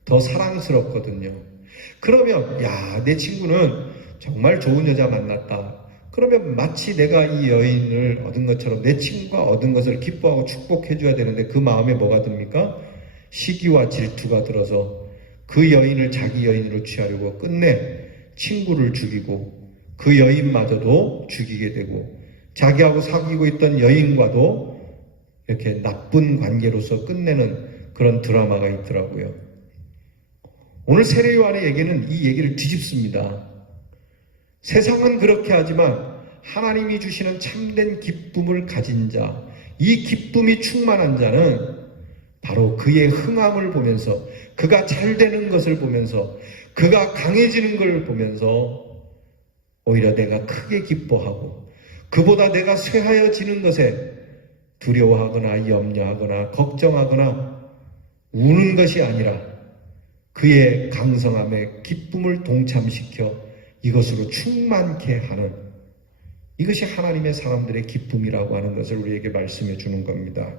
더 사랑스럽거든요. 그러면 내 친구는 정말 좋은 여자 만났다. 그러면 마치 내가 이 여인을 얻은 것처럼 내 친구가 얻은 것을 기뻐하고 축복해 줘야 되는데, 그 마음에 뭐가 듭니까? 시기와 질투가 들어서 그 여인을 자기 여인으로 취하려고 끝내 친구를 죽이고 그 여인마저도 죽이게 되고, 자기하고 사귀고 있던 여인과도 이렇게 나쁜 관계로서 끝내는 그런 드라마가 있더라고요. 오늘 세례요한의 얘기는 이 얘기를 뒤집습니다. 세상은 그렇게 하지만 하나님이 주시는 참된 기쁨을 가진 자, 이 기쁨이 충만한 자는 바로 그의 흥함을 보면서, 그가 잘 되는 것을 보면서, 그가 강해지는 걸 보면서 오히려 내가 크게 기뻐하고, 그보다 내가 쇠하여지는 것에 두려워하거나 염려하거나 걱정하거나 우는 것이 아니라 그의 강성함에 기쁨을 동참시켜 이것으로 충만케 하는, 이것이 하나님의 사람들의 기쁨이라고 하는 것을 우리에게 말씀해 주는 겁니다.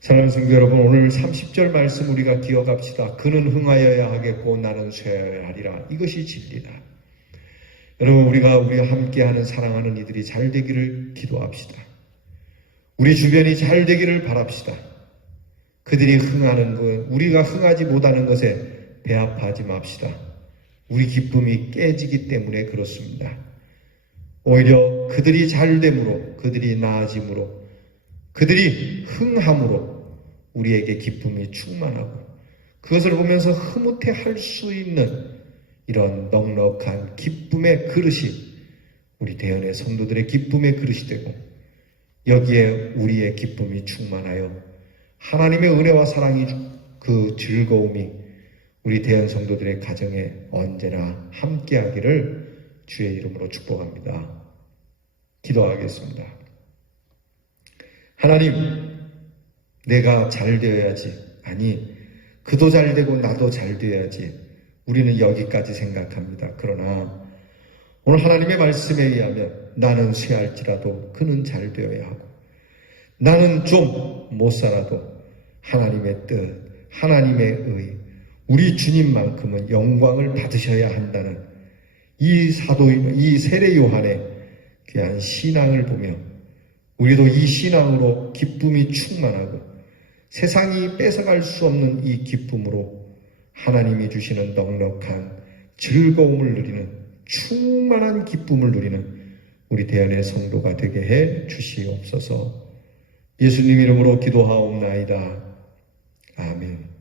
사랑하는 성도 여러분, 오늘 30절 말씀 우리가 기억합시다. 그는 흥하여야 하겠고 나는 쇠하여야 하리라. 이것이 진리다. 여러분, 우리가 함께하는 사랑하는 이들이 잘 되기를 기도합시다. 우리 주변이 잘 되기를 바랍시다. 그들이 흥하는 것, 우리가 흥하지 못하는 것에 배아파하지 맙시다. 우리 기쁨이 깨지기 때문에 그렇습니다. 오히려 그들이 잘됨으로, 그들이 나아짐으로, 그들이 흥함으로 우리에게 기쁨이 충만하고, 그것을 보면서 흐뭇해할 수 있는 이런 넉넉한 기쁨의 그릇이 우리 대연의 성도들의 기쁨의 그릇이 되고, 여기에 우리의 기쁨이 충만하여 하나님의 은혜와 사랑이 그 즐거움이 우리 대연 성도들의 가정에 언제나 함께하기를 주의 이름으로 축복합니다. 기도하겠습니다. 하나님, 내가 잘 되어야지, 아니 그도 잘 되고 나도 잘 되어야지, 우리는 여기까지 생각합니다. 그러나 오늘 하나님의 말씀에 의하면 나는 쇠할지라도 그는 잘 되어야 하고, 나는 좀 못 살아도 하나님의 뜻, 하나님의 의, 우리 주님만큼은 영광을 받으셔야 한다는 이 세례 요한의 귀한 신앙을 보며 우리도 이 신앙으로 기쁨이 충만하고 세상이 뺏어갈 수 없는 이 기쁨으로 하나님이 주시는 넉넉한 즐거움을 누리는 충만한 기쁨을 누리는 우리 대안의 성도가 되게 해 주시옵소서. 예수님 이름으로 기도하옵나이다. 아멘.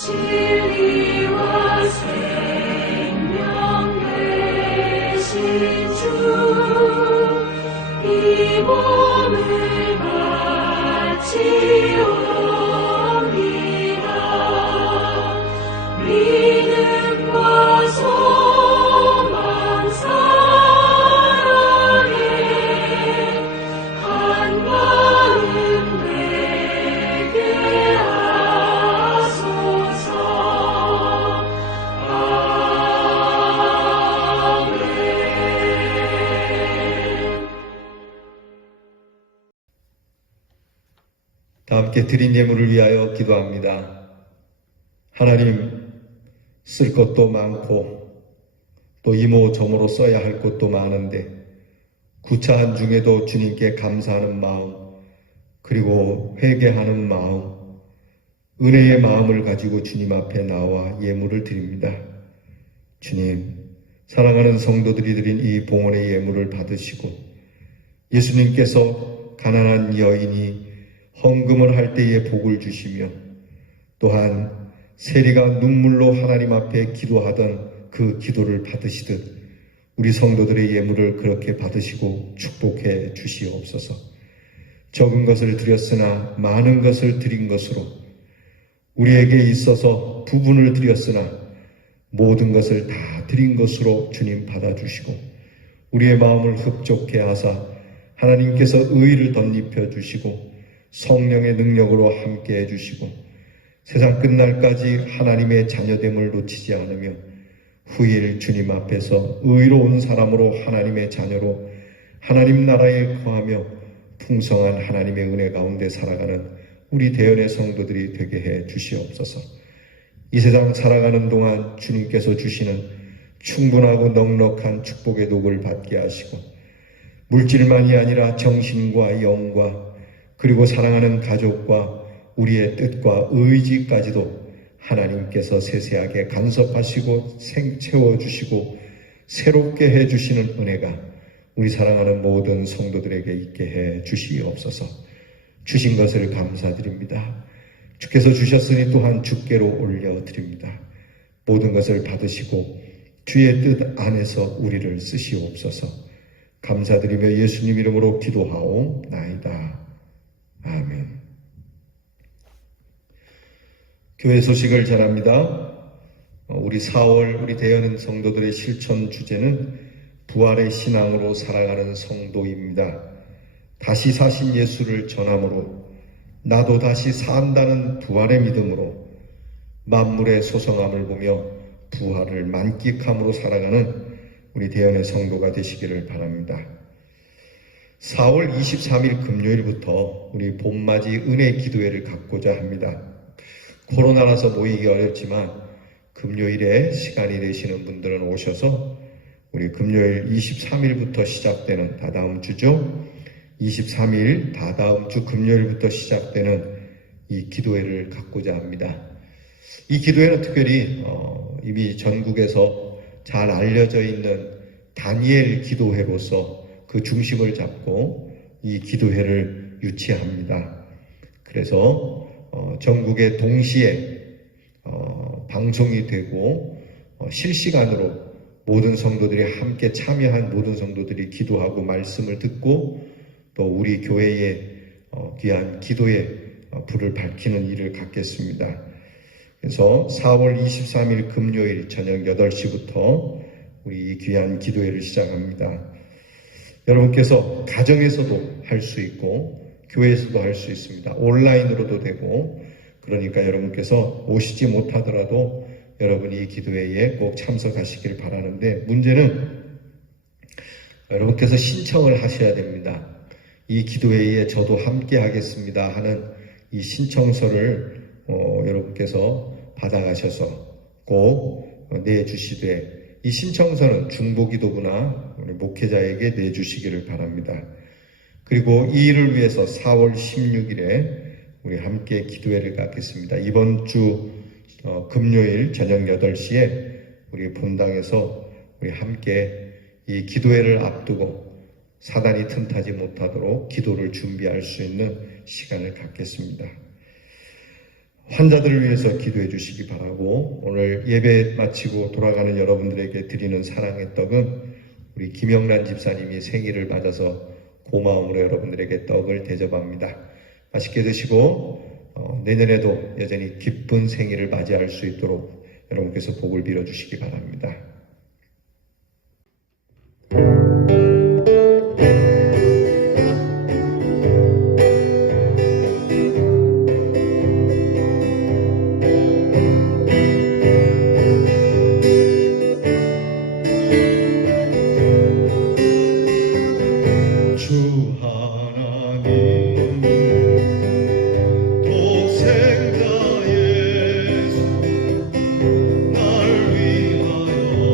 진리와 생명 되신 주, 이 몸을 바치옵니다. 믿음과 소망 사랑에 한 마음 되게 하소서. 다 함께 드린 예물을 위하여 기도합니다. 하나님, 쓸 것도 많고 또 이모저모로 써야 할 것도 많은데 구차한 중에도 주님께 감사하는 마음, 그리고 회개하는 마음, 은혜의 마음을 가지고 주님 앞에 나와 예물을 드립니다. 주님, 사랑하는 성도들이 드린 이 봉헌의 예물을 받으시고 예수님께서 가난한 여인이 헌금을 할 때에 복을 주시며 또한 세리가 눈물로 하나님 앞에 기도하던 그 기도를 받으시듯 우리 성도들의 예물을 그렇게 받으시고 축복해 주시옵소서. 적은 것을 드렸으나 많은 것을 드린 것으로 우리에게 있어서 부분을 드렸으나 모든 것을 다 드린 것으로 주님 받아주시고 우리의 마음을 흡족해 하사 하나님께서 의를 덧입혀 주시고 성령의 능력으로 함께 해주시고 세상 끝날까지 하나님의 자녀됨을 놓치지 않으며 후일 주님 앞에서 의로운 사람으로 하나님의 자녀로 하나님 나라에 거하며 풍성한 하나님의 은혜 가운데 살아가는 우리 대연의 성도들이 되게 해 주시옵소서. 이 세상 살아가는 동안 주님께서 주시는 충분하고 넉넉한 축복의 녹을 받게 하시고 물질만이 아니라 정신과 영과 그리고 사랑하는 가족과 우리의 뜻과 의지까지도 하나님께서 세세하게 간섭하시고 채워주시고 새롭게 해주시는 은혜가 우리 사랑하는 모든 성도들에게 있게 해 주시옵소서. 주신 것을 감사드립니다. 주께서 주셨으니 또한 주께로 올려드립니다. 모든 것을 받으시고 주의 뜻 안에서 우리를 쓰시옵소서. 감사드리며 예수님 이름으로 기도하옵나이다. 아멘. 교회 소식을 전합니다. 우리 4월 우리 대연 성도들의 실천 주제는 부활의 신앙으로 살아가는 성도입니다. 다시 사신 예수를 전함으로 나도 다시 산다는 부활의 믿음으로 만물의 소성함을 보며 부활을 만끽함으로 살아가는 우리 대연의 성도가 되시기를 바랍니다. 4월 23일 금요일부터 우리 봄맞이 은혜 기도회를 갖고자 합니다. 코로나라서 모이기 어렵지만 금요일에 시간이 되시는 분들은 오셔서 우리 금요일 23일부터 시작되는 다다음 주죠. 23일 다다음 주 금요일부터 시작되는 이 기도회를 갖고자 합니다. 이 기도회는 특별히 이미 전국에서 잘 알려져 있는 다니엘 기도회로서 그 중심을 잡고 이 기도회를 유치합니다. 그래서 전국에 동시에 방송이 되고 실시간으로 모든 성도들이 함께 참여한 모든 성도들이 기도하고 말씀을 듣고 또 우리 교회의 귀한 기도의 불을 밝히는 일을 갖겠습니다. 그래서 4월 23일 금요일 저녁 8시부터 우리 귀한 기도회를 시작합니다. 여러분께서 가정에서도 할 수 있고 교회에서도 할 수 있습니다. 온라인으로도 되고 그러니까 여러분께서 오시지 못하더라도 여러분이 이 기도회에 꼭 참석하시길 바라는데 문제는 여러분께서 신청을 하셔야 됩니다. 이 기도회에 저도 함께 하겠습니다 하는 이 신청서를 여러분께서 받아가셔서 꼭 내주시되 이 신청서는 중보기도부나 우리 목회자에게 내주시기를 바랍니다. 그리고 이 일을 위해서 4월 16일에 우리 함께 기도회를 갖겠습니다. 이번 주 금요일 저녁 8시에 우리 본당에서 우리 함께 이 기도회를 앞두고 사단이 틈타지 못하도록 기도를 준비할 수 있는 시간을 갖겠습니다. 환자들을 위해서 기도해 주시기 바라고 오늘 예배 마치고 돌아가는 여러분들에게 드리는 사랑의 떡은 우리 김영란 집사님이 생일을 맞아서 고마움으로 여러분들에게 떡을 대접합니다. 맛있게 드시고 내년에도 여전히 기쁜 생일을 맞이할 수 있도록 여러분께서 복을 빌어주시기 바랍니다. 독생자 예수 날 위하여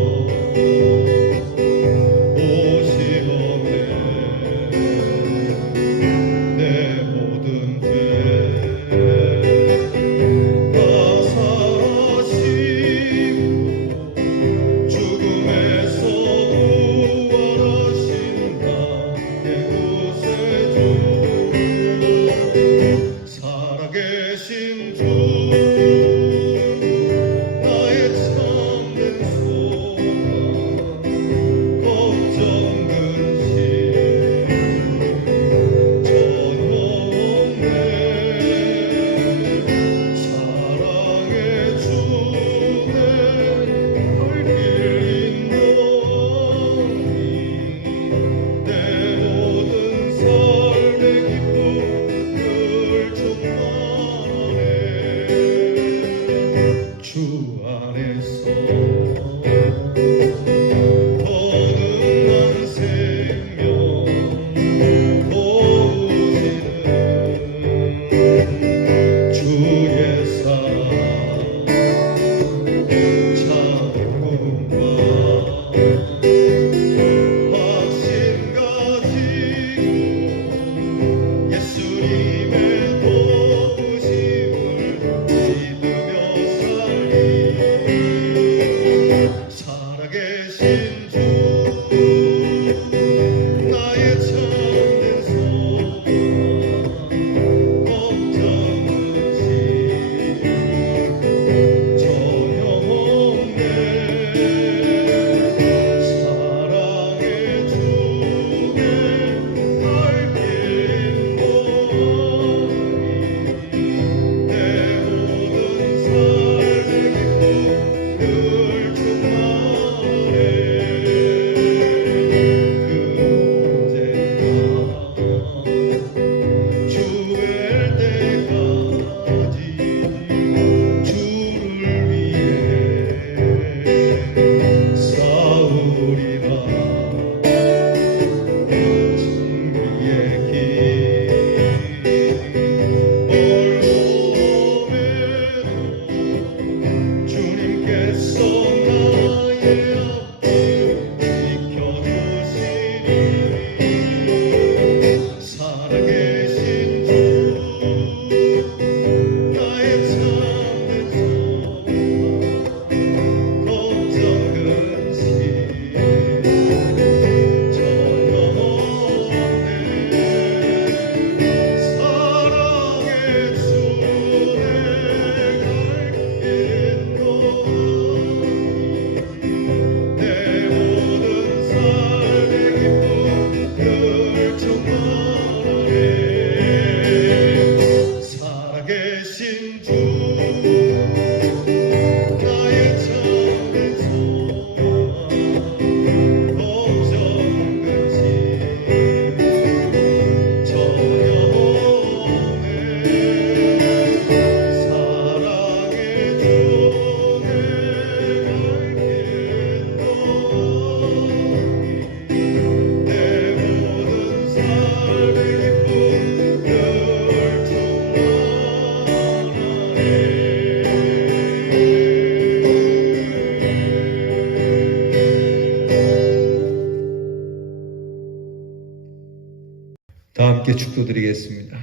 함께 축도드리겠습니다.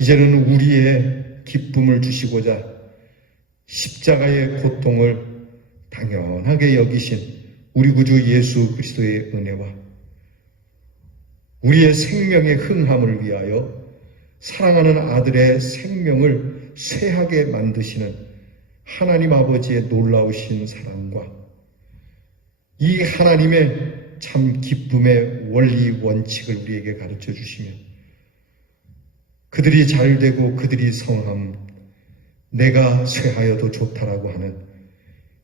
이제는 우리의 기쁨을 주시고자 십자가의 고통을 당연하게 여기신 우리 구주 예수 그리스도의 은혜와 우리의 생명의 흥함을 위하여 사랑하는 아들의 생명을 쇠하게 만드시는 하나님 아버지의 놀라우신 사랑과 이 하나님의 참 기쁨의 원리 원칙을 우리에게 가르쳐 주시며 그들이 잘되고 그들이 성함 내가 쇠하여도 좋다라고 하는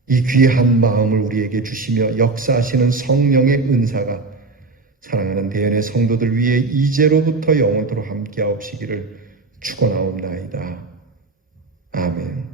이 귀한 마음을 우리에게 주시며 역사하시는 성령의 은사가 사랑하는 대연의 성도들 위해 이제로부터 영원토록 함께하옵시기를 축원하옵나이다. 아멘.